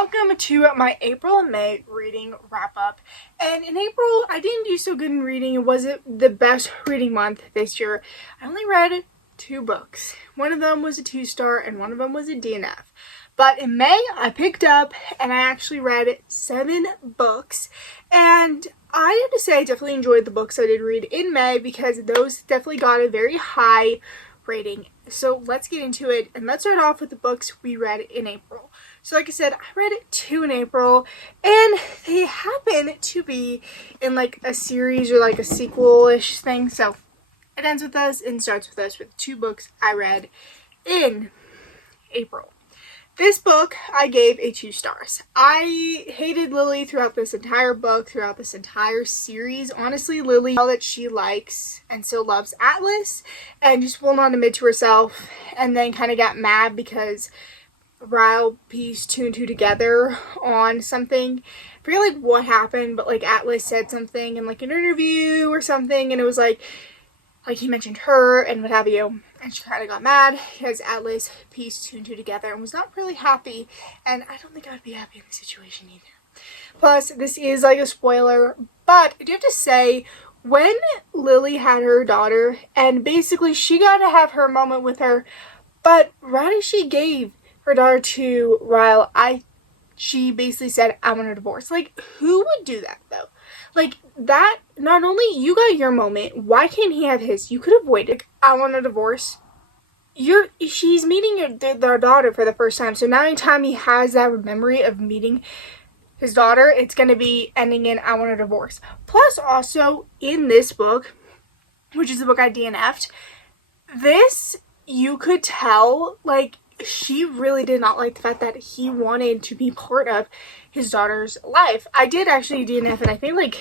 welcome to my April and May reading wrap up. And in April, I didn't do so good in reading. It wasn't the best reading month this year. I only read 2 books. One of them was a 2-star and one of them was a DNF. But in May, I picked up and I actually read 7 books. And I have to say I definitely enjoyed the books I did read in May because those definitely got a very high rating. So let's get into it, and let's start off with the books we read in April. So like I said, I read 2 in April, and they happen to be in like a series or like a sequel-ish thing. So it ends with us and starts with us with 2 books I read in April. This book I gave a 2 stars. I hated Lily throughout this entire book, throughout this entire series. Honestly, Lily, all that she likes and still loves Atlas and just will not admit to herself, and then kind of got mad because Ryle pieced 2 and 2 together on something. I forget like what happened, but like Atlas said something in like an interview or something, and it was like he mentioned her and what have you. And she kind of got mad because Atlas pieced 2 and 2 together and was not really happy. And I don't think I would be happy in this situation either. Plus, this is like a spoiler, but I do have to say, when Lily had her daughter, and basically she got to have her moment with her, but right as she gave her daughter to Ryle, she basically said, I want a divorce. Like, who would do that though? Like, that, not only you got your moment, why can't he have his? You could have waited. I want a divorce. She's meeting their daughter for the first time. So now anytime he has that memory of meeting his daughter, it's going to be ending in, I want a divorce. Plus, also, in this book, which is the book I DNF'd, this, you could tell, like, she really did not like the fact that he wanted to be part of his daughter's life. I did actually DNF, and I think like,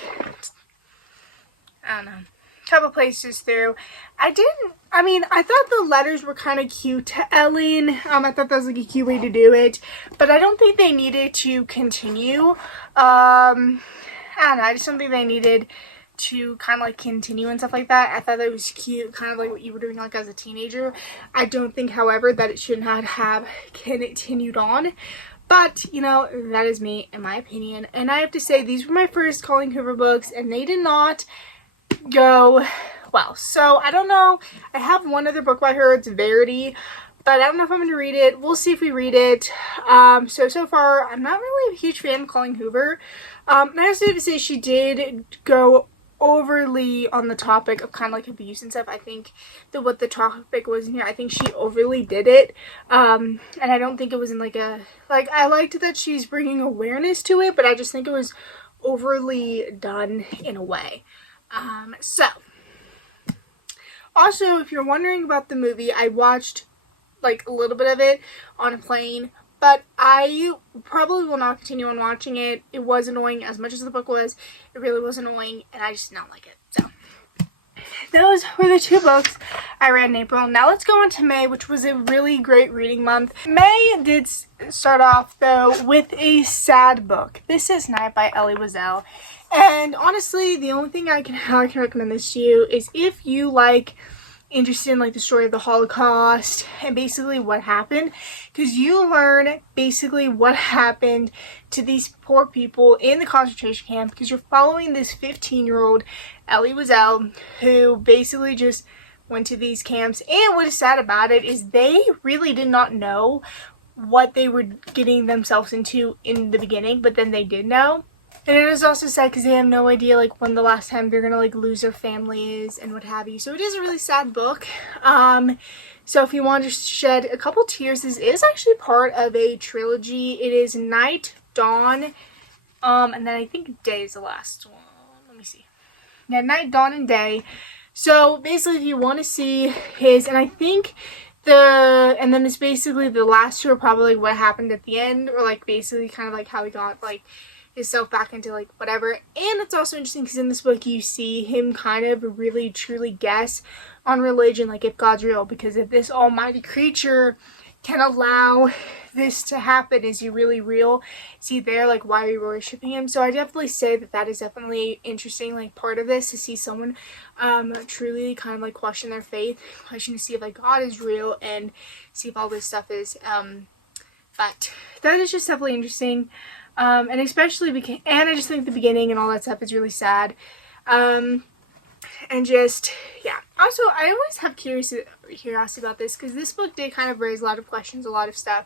I don't know, a couple places through. I thought the letters were kind of cute to Ellen. I thought that was like a cute way to do it, but I don't think they needed to continue. I don't know, I just don't think they needed to kind of like continue and stuff like that. I thought that was cute, kind of like what you were doing like as a teenager. I don't think, however, that it should not have continued on. But, you know, that is me, in my opinion. And I have to say, these were my first Colleen Hoover books, and they did not go well. So, I don't know. I have one other book by her. It's Verity. But I don't know if I'm going to read it. We'll see if we read it. So far, I'm not really a huge fan of Colleen Hoover. And I also have to say, she did go overly on the topic of kind of like abuse and stuff. I think that what the topic was in here, I think she overly did it, and I don't think it was in like a, like, I liked that she's bringing awareness to it, but I just think it was overly done in a way. So also, if you're wondering about the movie, I watched like a little bit of it on a plane, but I probably will not continue on watching it. It was annoying as much as the book was. It really was annoying, and I just did not like it. So those were the 2 books I read in April. Now let's go on to May, which was a really great reading month. May did start off, though, with a sad book. This Is Night by Elle Wesel. And honestly, the only thing I can recommend this to you is if you like interested in like the story of the Holocaust and basically what happened, because you learn basically what happened to these poor people in the concentration camp, because you're following this 15-year-old Elle Wesel who basically just went to these camps. And what is sad about it is they really did not know what they were getting themselves into in the beginning, but then they did know. And it is also sad because they have no idea like when the last time they're gonna like lose their family is and what have you. So it is a really sad book. So if you want to shed a couple tears, this is actually part of a trilogy. It is Night, Dawn, and then I think Day is the last one. Let me see. Yeah, Night, Dawn, and Day. So basically, if you want to see his, and I think and then it's basically the last 2 are probably what happened at the end, or like basically kind of like how he got like himself back into like whatever. And it's also interesting because in this book you see him kind of really truly guess on religion, like if God's real, because if this almighty creature can allow this to happen, is he really real? Is he there? Like, why are you worshiping him? So I definitely say that is definitely interesting, like part of this, to see someone truly kind of like question their faith, question to see if like God is real, and see if all this stuff is But that is just definitely interesting. And especially and I just think the beginning and all that stuff is really sad. And just, yeah. Also, I always have curiosity about this, because this book did kind of raise a lot of questions, a lot of stuff.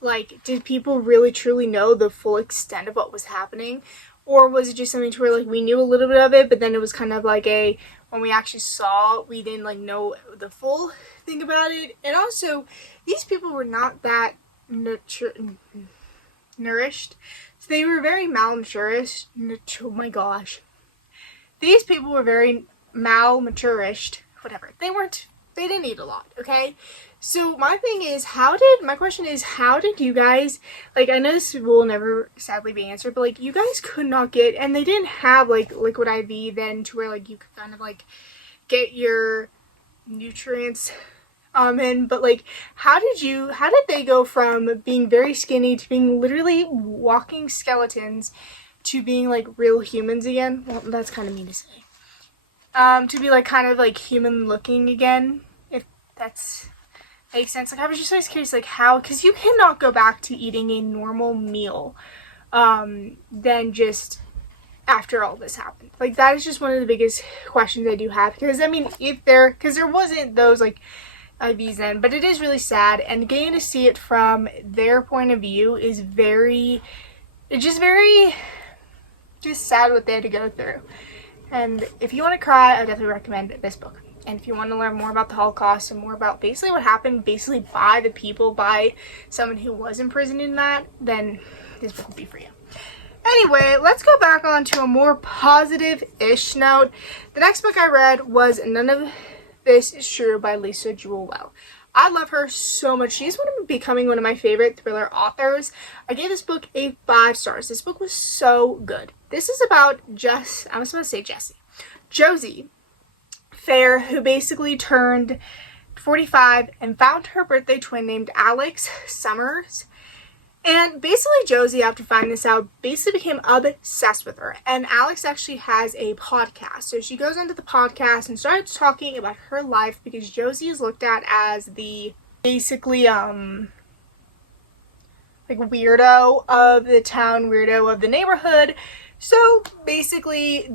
Like, did people really truly know the full extent of what was happening? Or was it just something to where, like, we knew a little bit of it, but then it was kind of like when we actually saw, we didn't, like, know the full thing about it. And also, these people were not that nourished. So they were very malnourished. Oh my gosh. These people were very malnourished. Whatever. They didn't eat a lot, okay? So my question is, how did you guys, like, I know this will never sadly be answered, but, like, you guys could not get, and they didn't have, like, liquid IV then to where, like, you could kind of, like, get your nutrients in, but, like, how did they go from being very skinny to being literally walking skeletons to being, like, real humans again? Well, that's kind of mean to say. To be, like, kind of, like, human looking again, if that's makes sense. Like, I was just always curious, like, how, because you cannot go back to eating a normal meal then just after all this happened. Like, that is just one of the biggest questions I do have, because I mean, because there wasn't those, like, IVs then, but it is really sad, and getting to see it from their point of view is just sad what they had to go through. And if you want to cry, I definitely recommend this book. And if you want to learn more about the Holocaust and more about basically what happened by someone who was imprisoned in that, then this book will be for you. Anyway, let's go back on to a more positive-ish note. The next book I read was None of This Is True by Lisa Jewell. I love her so much. She's becoming one of my favorite thriller authors. I gave this book 5 stars. This book was so good. This is about Josie Fair, who basically turned 45 and found her birthday twin named Alex Summers. And basically Josie, after finding this out, basically became obsessed with her. And Alex actually has a podcast. So she goes into the podcast and starts talking about her life, because Josie is looked at as the basically like weirdo of the town, weirdo of the neighborhood. So basically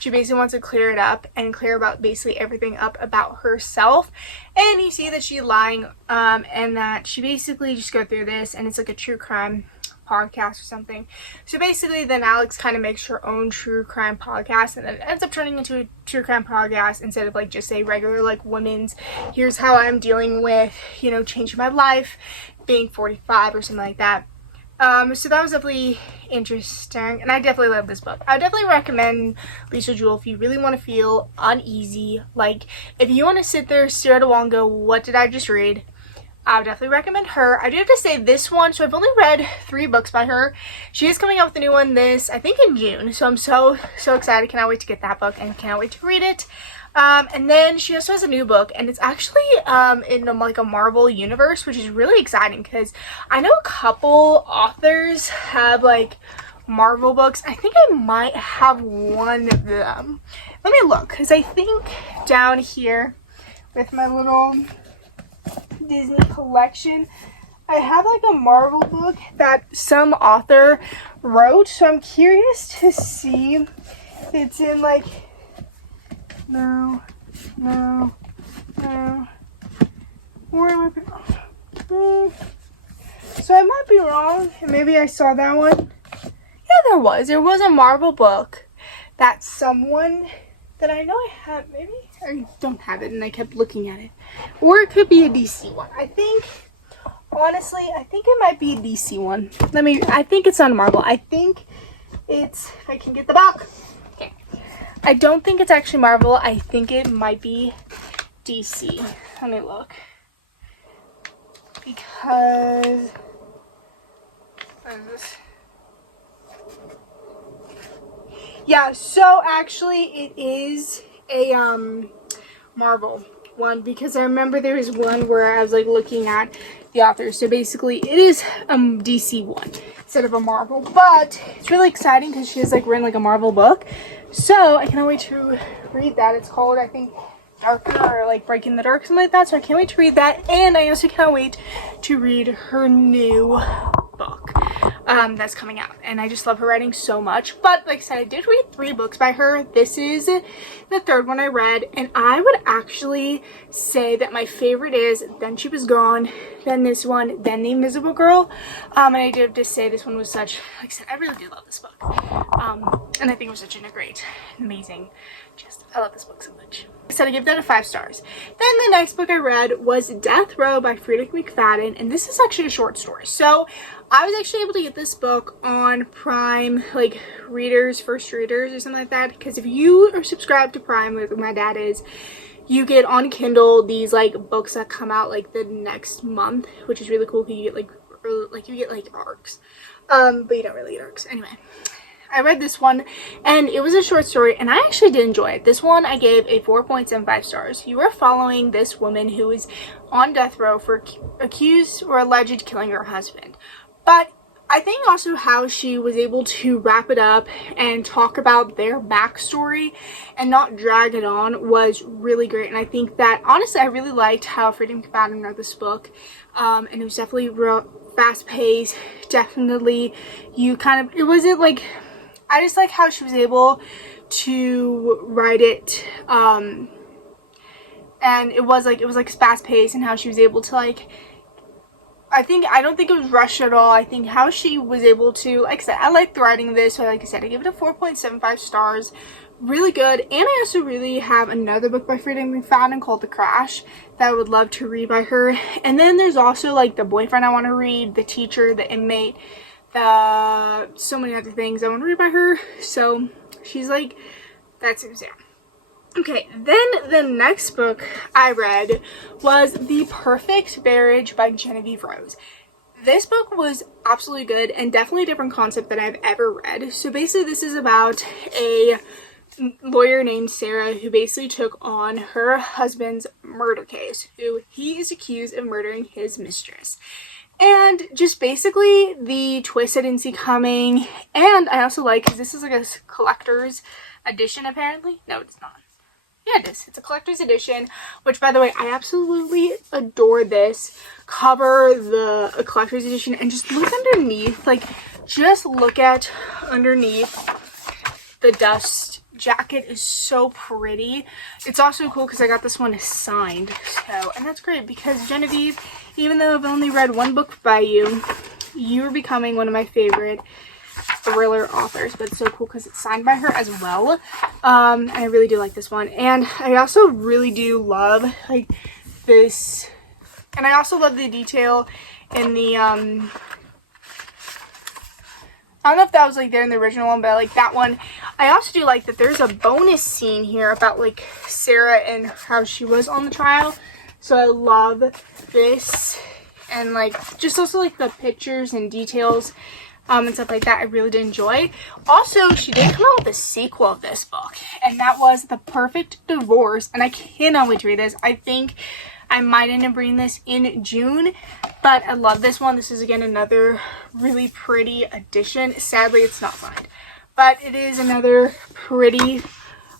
she basically wants to clear it up and clear about basically everything up about herself. And you see that she's lying, and that she basically just go through this, and it's like a true crime podcast or something. So basically then Alex kind of makes her own true crime podcast, and then it ends up turning into a true crime podcast instead of like just a regular like women's, here's how I'm dealing with, you know, changing my life, being 45 or something like that. So that was definitely interesting, and I definitely love this book. I definitely recommend Lisa Jewell if you really want to feel uneasy. Like, if you want to sit there, stare at a wall, and go, what did I just read? I would definitely recommend her. I do have to say this one, so I've only read 3 books by her. She is coming out with a new one I think in June, so I'm so excited. Cannot wait to get that book, and cannot wait to read it. And then she also has a new book, and it's actually in like a Marvel universe, which is really exciting, because I know a couple authors have like Marvel books. I think I might have one of them. Let me look, because I think down here with my little Disney collection, I have like a Marvel book that some author wrote, so I'm curious to see if it's in like No. Where am I? So I might be wrong. Maybe I saw that one. Yeah, there was. There was a Marvel book that someone that I know I have. Maybe I don't have it, and I kept looking at it. Or it could be a DC one. Honestly, I think it might be a DC one. I think it's on Marvel. I think it's, if I can get the book. Okay. I don't think it's actually Marvel. I think it might be DC. Let me look. Because, what is this? Yeah, so actually it is a Marvel one, because I remember there was one where I was like looking at the author. So basically it is a DC one instead of a Marvel, but it's really exciting because she has like written like a Marvel book. So I cannot wait to read that. It's called, I think, darker or like Breaking the Dark, something like that. So I can't wait to read that. And I also can't wait to read her new book that's coming out. And I just love her writing so much. But like I said, I did read 3 books by her. This is the 3rd one I read, and I would actually say that my favorite is Then She Was Gone, then this one, then The Invisible Girl. And I do have to say this one was such, like I said, I really do love this book. And I think it was such a great, amazing, I love this book so much. I said I give that a 5 stars. Then the next book I read was Death Row by Freida McFadden, and this is actually a short story. So I was actually able to get this book on Prime, like readers, first readers or something like that, because if you are subscribed to Prime, like my dad is, you get on Kindle these like books that come out like the next month, which is really cool because you get like arcs, but you don't really get arcs. Anyway, I read this one and it was a short story and I actually did enjoy it. This one I gave a 4.75 stars. You are following this woman who is on death row for accused or alleged killing her husband. But I think also how she was able to wrap it up and talk about their backstory and not drag it on was really great. And I think that honestly I really liked how Freida McFadden wrote this book, and it was definitely real fast paced. Definitely it wasn't like, I just like how she was able to write it, and it was fast paced, and how she was able to I don't think it was rushed at all. I think how she was able to, like I said, I like the writing of this, so like I said, I give it a 4.75 stars. Really good. And I also really have another book by Freida McFadden called The Crash that I would love to read by her. And then there's also like The Boyfriend I want to read, The Teacher, The Inmate, so many other things I want to read by her. So she's like, that's it. Yeah. Okay, then the next book I read was The Perfect Marriage by Jeneva Rose. This book was absolutely good and definitely a different concept than I've ever read. So basically this is about a lawyer named Sarah who basically took on her husband's murder case, who he is accused of murdering his mistress. And just basically the twist I didn't see coming. And I also like, because this is like a collector's edition apparently. No, it's not. Yeah, it is. It's a collector's edition, which, by the way, I absolutely adore this cover, a collector's edition, and just look underneath. Like, just look at underneath. The dust jacket is so pretty. It's also cool because I got this one signed. So, and that's great because Genevieve, even though I've only read 1 book by you, you are becoming one of my favorite thriller authors. But it's so cool because it's signed by her as well. I really do like this one, and I also really do love like this, and I also love the detail in the I don't know if that was like there in the original one, but I like that one. I also do like that there's a bonus scene here about like Sarah and how she was on the trial. So I love this, and like just also like the pictures and details and stuff like that I really did enjoy. Also, she did come out with a sequel of this book, and that was The Perfect Divorce, and I cannot wait to read this. I think I might end up reading this in June, but I love this one. This is again another really pretty edition. Sadly, it's not signed, but it is another pretty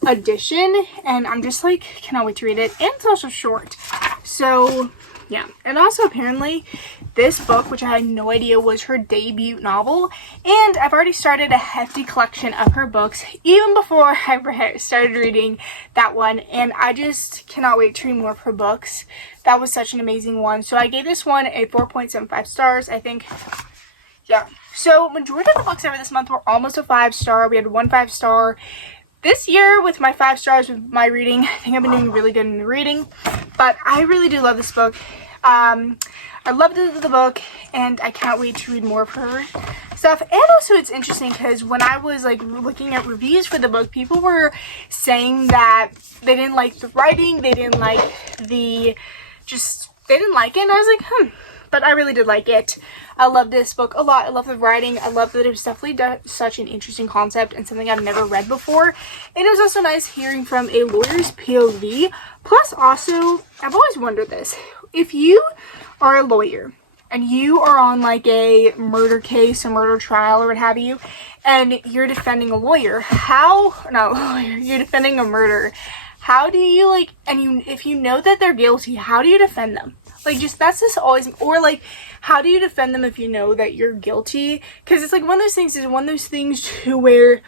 edition, and I'm just like cannot wait to read it. And it's also short, so yeah. And also apparently this book, which I had no idea was her debut novel, and I've already started a hefty collection of her books even before I started reading that one, and I just cannot wait to read more of her books. That was such an amazing one. So I gave this one a 4.75 stars, I think. Yeah. So majority of the books I read this month were almost a 5-star. We had 1 5-star. This year, with my 5 stars with my reading, I think I've been doing really good in the reading, but I really do love this book. I loved the book, and I can't wait to read more of her stuff. And also, it's interesting because when I was like looking at reviews for the book, people were saying that they didn't like the writing, they didn't like they didn't like it, and I was like, but I really did like it. I love this book a lot. I love the writing. I love that it was definitely such an interesting concept and something I've never read before. And it was also nice hearing from a lawyer's POV. Plus, also, I've always wondered this. If you are a lawyer and you are on like a murder case, a murder trial, or what have you, and you're defending a lawyer, you're defending a murder, how do you, like, and if you know that they're guilty, how do you defend them? Like, that's just always, or like, how do you defend them if you know that you're guilty? Because it's like one of those things to where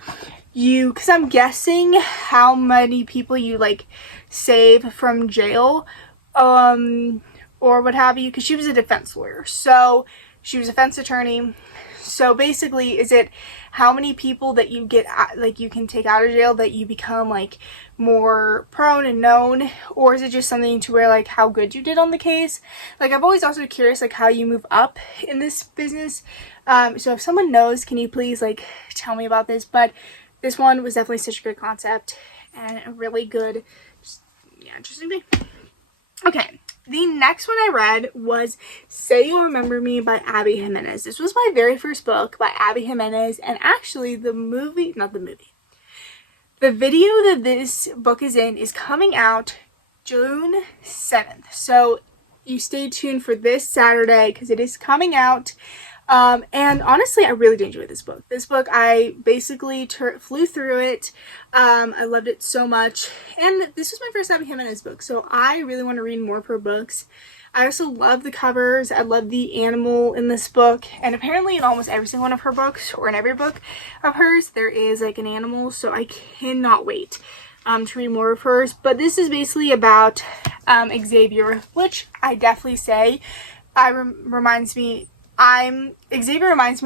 because I'm guessing how many people you, like, save from jail, or what have you, because she was a defense lawyer, so she was a defense attorney. So basically, is it how many people that you get, like, you can take out of jail that you become, like, more prone and known, or is it just something to where, like, how good you did on the case? Like, I've always also been curious, like, how you move up in this business. So if someone knows, can you please, like, tell me about this? But this one was definitely such a good concept and a really good, interesting thing. Okay. The next one I read was Say You'll Remember Me by Abby Jimenez. This was my very first book by Abby Jimenez, and actually the video that this book is in is coming out June 7th. So you stay tuned for this Saturday because it is coming out. And honestly, I really did enjoy this book. This book, I basically flew through it. I loved it so much. And this was my first Abby Jimenez book, so I really want to read more of her books. I also love the covers. I love the animal in this book. And apparently in almost every single one of her books, or in every book of hers, there is, like, an animal. So I cannot wait to read more of hers. But this is basically about Xavier, which I definitely say Xavier reminds me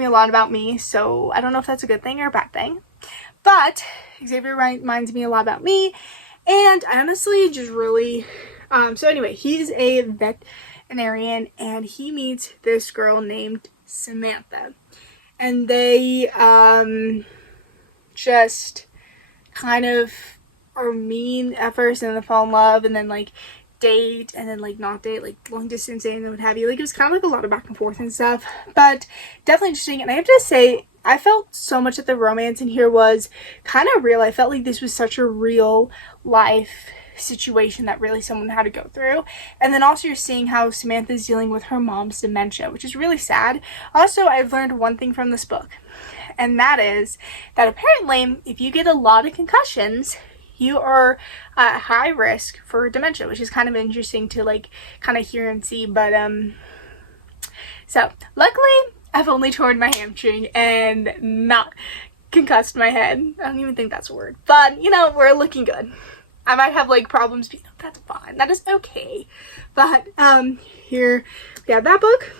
a lot about me, so I don't know if that's a good thing or a bad thing, but Xavier reminds me a lot about me, and I honestly just really, so anyway, he's a veterinarian, and he meets this girl named Samantha, and they, just kind of are mean at first, and then fall in love, and then, like, date, and then, like, not date, like, long distance dating and what have you. Like, it was kind of like a lot of back and forth and stuff, but definitely interesting. And I have to say, I felt so much that the romance in here was kind of real. I felt like this was such a real life situation that really someone had to go through. And then also you're seeing how Samantha's dealing with her mom's dementia, which is really sad. Also, I've learned one thing from this book, and that is that apparently if you get a lot of concussions, you are at high risk for dementia, which is kind of interesting to, like, kind of hear and see. But so luckily I've only torn my hamstring and not concussed my head. I don't even think that's a word, but you know, we're looking good. I might have, like, problems, but that's fine, that is okay. But here we have that book,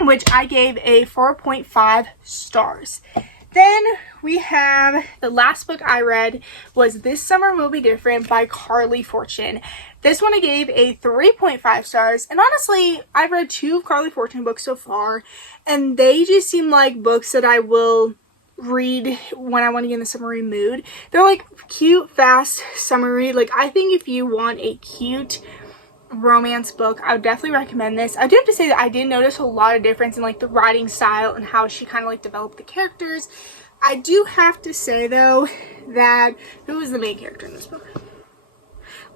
which I gave a 4.5 stars. Then we have the last book I read was This Summer Will Be Different by Carley Fortune. This one I gave a 3.5 stars. And honestly, I've read 2 of Carley Fortune books so far, and they just seem like books that I will read when I want to get in the summery mood. They're, like, cute, fast, summery. Like, I think if you want a cute romance book, I would definitely recommend this. I do have to say that I did notice a lot of difference in, like, the writing style and how she kind of, like, developed the characters. I do have to say, though, that who was the main character in this book?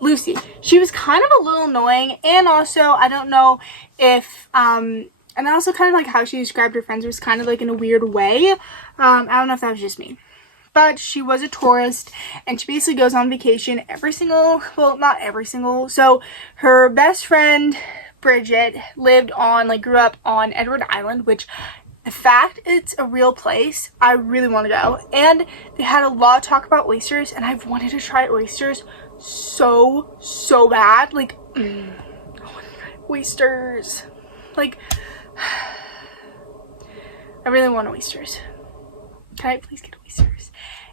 Lucy. She was kind of a little annoying, and also I don't know if and also kind of like how she described her friends was kind of like in a weird way. I don't know if that was just me. But she was a tourist, and she basically goes on vacation not every single, so her best friend, Bridget, grew up on Edward Island, which, the fact it's a real place, I really want to go. And they had a lot of talk about oysters, and I've wanted to try oysters so bad. Like, I want to try oysters. Like, I really want oysters. Can I please get oysters?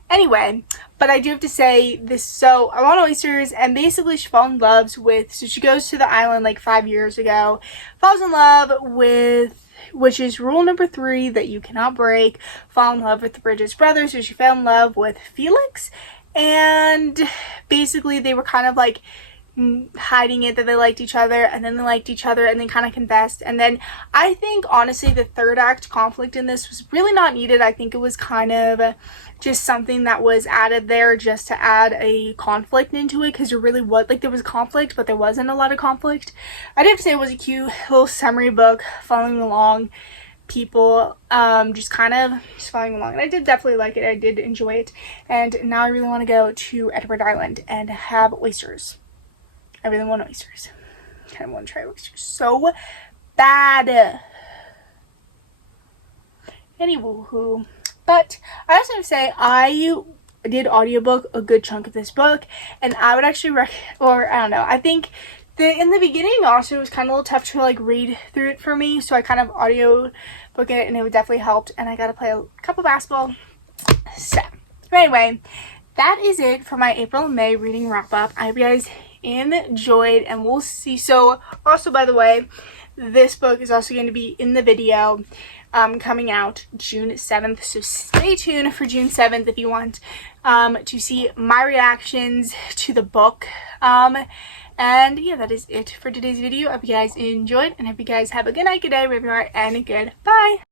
Anyway, but I do have to say this, so I want oysters, and basically she falls in love with, so she goes to the island like 5 years ago, falls in love with, which is rule number 3 that you cannot break, fall in love with Bridget's brother, so she fell in love with Felix, and basically they were kind of like hiding it that they liked each other, and then they liked each other, and then kind of confessed. And then I think honestly the third act conflict in this was really not needed. I think it was kind of just something that was added there just to add a conflict into it, because there really was, like, there was conflict, but there wasn't a lot of conflict. I do have to say it was a cute little summary book following along. people just kind of just following along, and I did definitely like it. I did enjoy it, and now I really want to go to Edward Island and have oysters. I really want oysters. I kind of want to try oysters so bad. Anywho, but I also have to say I did audiobook a good chunk of this book, and I would actually I don't know, I think in the beginning also it was kind of a little tough to like read through it for me, so I kind of audio book it, and it would definitely helped, and I got to play a couple basketball. So anyway, that is it for my April and May reading wrap up. I hope you guys enjoyed, and we'll see. So also, by the way, this book is also going to be in the video coming out June 7th, so stay tuned for June 7th if you want to see my reactions to the book. And yeah, that is it for today's video. I hope you guys enjoyed, and I hope you guys have a good night, good day, wherever you are, and goodbye.